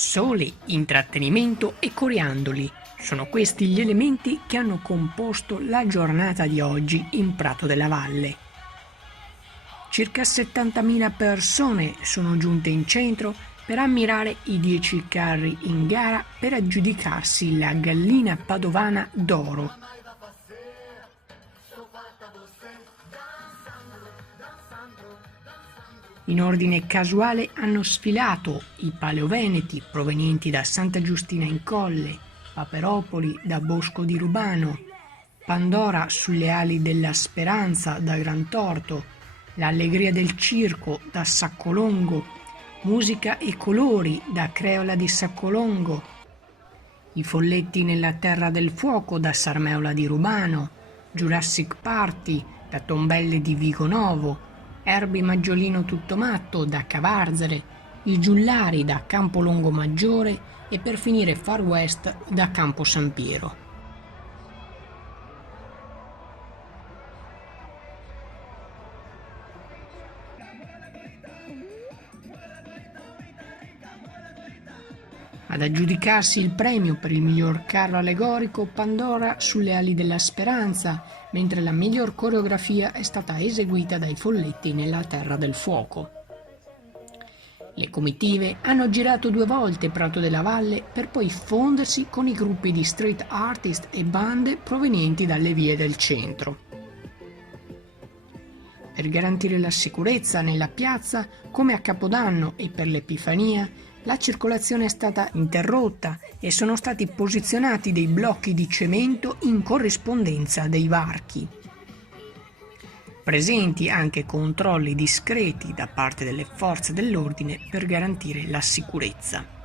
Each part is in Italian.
Sole, intrattenimento e coriandoli. Sono questi gli elementi che hanno composto la giornata di oggi in Prato della Valle. Circa 70.000 persone sono giunte in centro per ammirare i 10 carri in gara per aggiudicarsi la gallina padovana d'oro. In ordine casuale hanno sfilato i paleoveneti provenienti da Santa Giustina in Colle, Paperopoli da Bosco di Rubano, Pandora sulle ali della Speranza da Grantorto, l'Allegria del Circo da Saccolongo, Musica e Colori da Creola di Saccolongo, i Folletti nella Terra del Fuoco da Sarmeola di Rubano, Jurassic Party da Tombelle di Vigonovo, Erbi Maggiolino Tuttomatto da Cavarzere, i Giullari da Campolongo Maggiore e per finire Far West da Campo San Piero. Ad aggiudicarsi il premio per il miglior carro allegorico Pandora sulle ali della Speranza, mentre la miglior coreografia è stata eseguita dai Folletti nella Terra del Fuoco. Le comitive hanno girato 2 volte Prato della Valle per poi fondersi con i gruppi di street artist e bande provenienti dalle vie del centro. Per garantire la sicurezza nella piazza, come a Capodanno e per l'Epifania, la circolazione è stata interrotta e sono stati posizionati dei blocchi di cemento in corrispondenza dei varchi. Presenti anche controlli discreti da parte delle forze dell'ordine per garantire la sicurezza.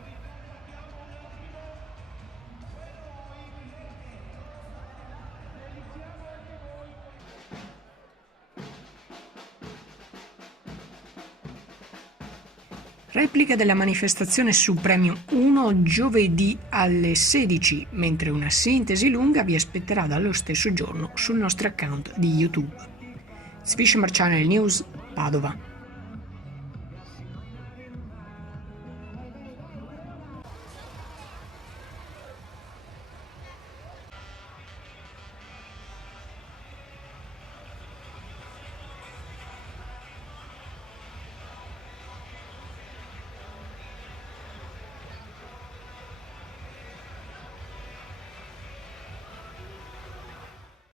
Replica della manifestazione su Premium 1 giovedì alle 16, mentre una sintesi lunga vi aspetterà dallo stesso giorno sul nostro account di YouTube. Swisher Channel News, Padova.